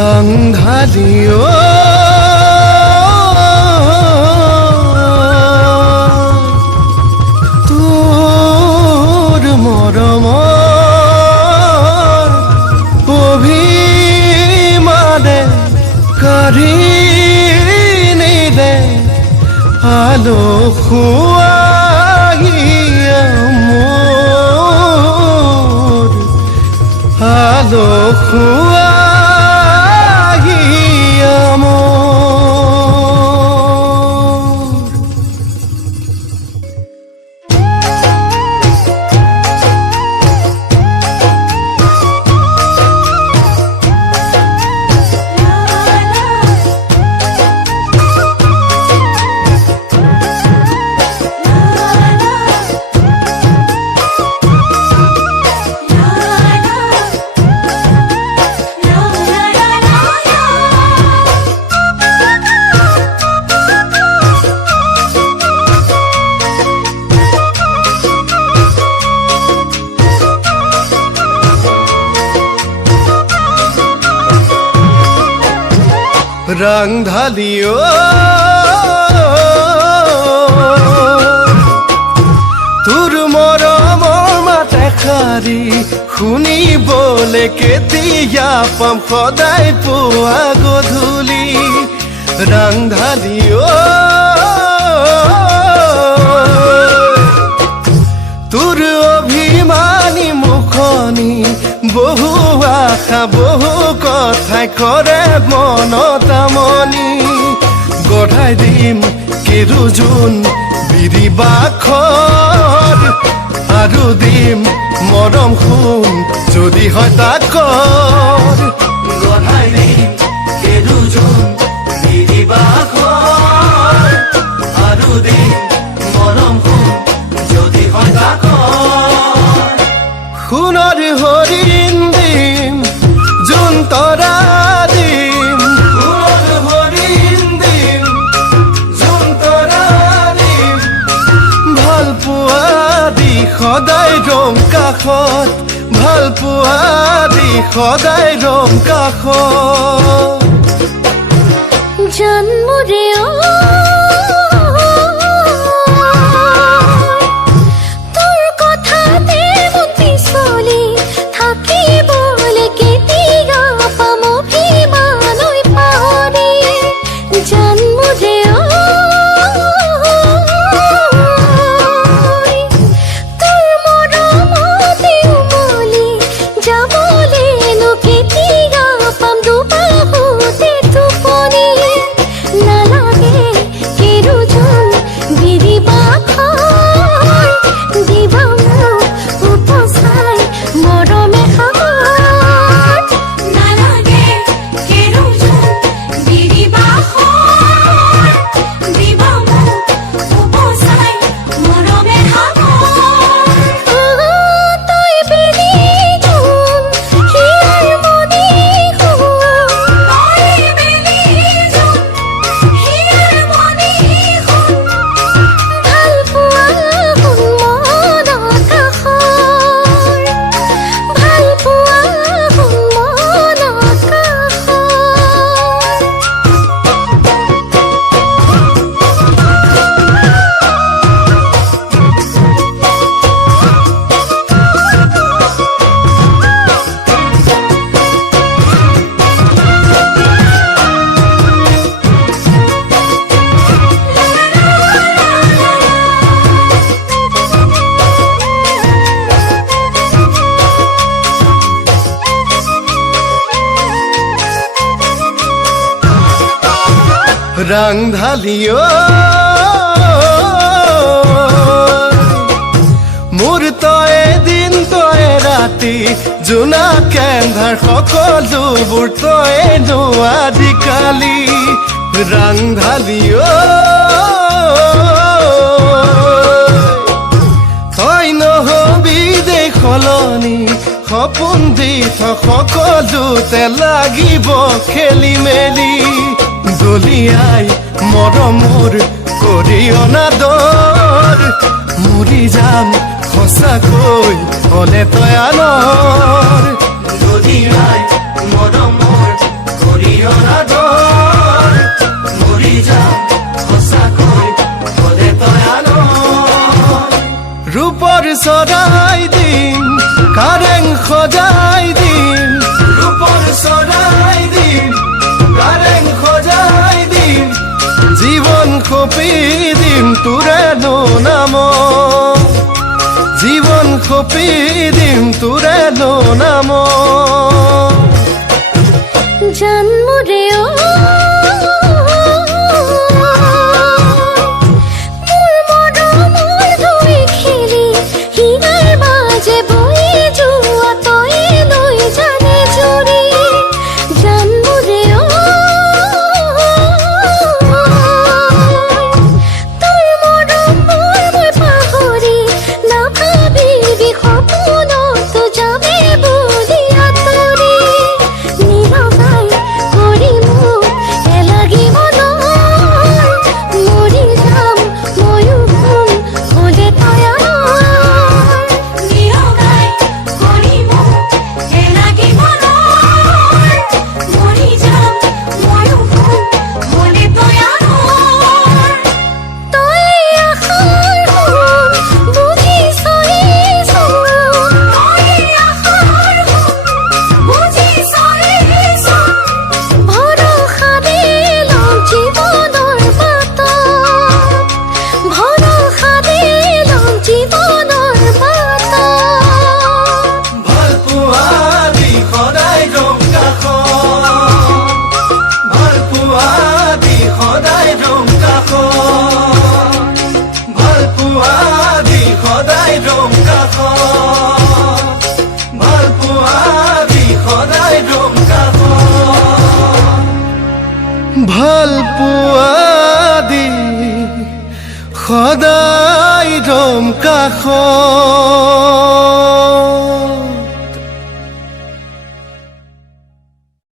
ৰাংধালিও তোৰ মৰমৰ অভিমানে কাঢ়ি নিলে আলসুৱাহিয়া মোৰ আলসুৱা ৰাংধালিও তোৰ মৰমৰ মাতে শাৰী শুনিবলে কেতিয়া পাম সদায় পুৱা গধূলি ৰাংধালিও তোৰ অভিমানী মুখনি বহু আশা বহু কথাই কৰে মনত আমনি গঢ়াই দিম কেৰুজোন বিৰি বাখৰ আৰু দিম মৰম সোণ যদি হয় তাকৰ গঢ়াই দিম কেৰুজোন বিৰি বাখৰ আৰু দিম মৰম সোণ যদি হয় তাকৰ সোণৰ হৰিণ দিম জোন তৰা দিম সোণৰ হৰিণ দিম জোন তৰা দিম ভাল পোৱা দি সদায় ৰং কাষত ভাল পোৱা দি সদায় ৰং কাষত জন্মৰে ৰাংধালিও মোৰ তয়ে দিন তয়ে ৰাতি জোনা কেন্ধাৰ সকলোবোৰ তয়ে নো আজিকালি ৰাংধালিও তই নহবি দে সলনি সপোন দি সকলোতে লাগিব খেলি মেলি দলিয়াই মৰমৰ কৰি অনাদৰ মৰি যাম সঁচাকৈ হলে তই আনৰ দলিয়াই মৰমৰ অনাদৰ মৰি যাম সঁচাকৈ গলে তই আনৰ ৰূপৰ চৰাই দিম কাৰেং সজাই দিম ৰূপৰ চৰাই দিম কাৰেং সজাই দিম জীৱন কপি দিম তোৰে নাম জীবন কপি দিম তোৰে নাম জন্মৰে মোৰ মৰমৰ ধুই খেলি হীৰাৰ মাজে বৈ যোৱা তই লৈ জানে জুৰি জন্মৰে তোৰ মৰম মই পাহৰি নাভাবিবি সপোনত যাবে বুলি আঁতৰি নীৰৱাই কৰি মোক এলাগিব মৰি যাম ময়ো শুম হ'লে তই নীৰৱাই কৰি মোক এলাগিব মৰি যাম ময়ো শুম হ'লে তই তই আশাৰ সোণ বুজিছই তই আশাৰ সোণ বুজিছই ভৰসা দিলম জীৱনৰ বাটত ভৰসা দিলম জীৱনৰ বাটত ভাল পোৱা দি সদায় ৰং কাষত ভাল পোৱা দি সদায় ৰং কাষত ভাল পোৱা দি সদায় ৰং কাষত ভাল পোৱা দি সদায় ৰং কাষত ভাল পোৱা দি সদায় ৰং কাষত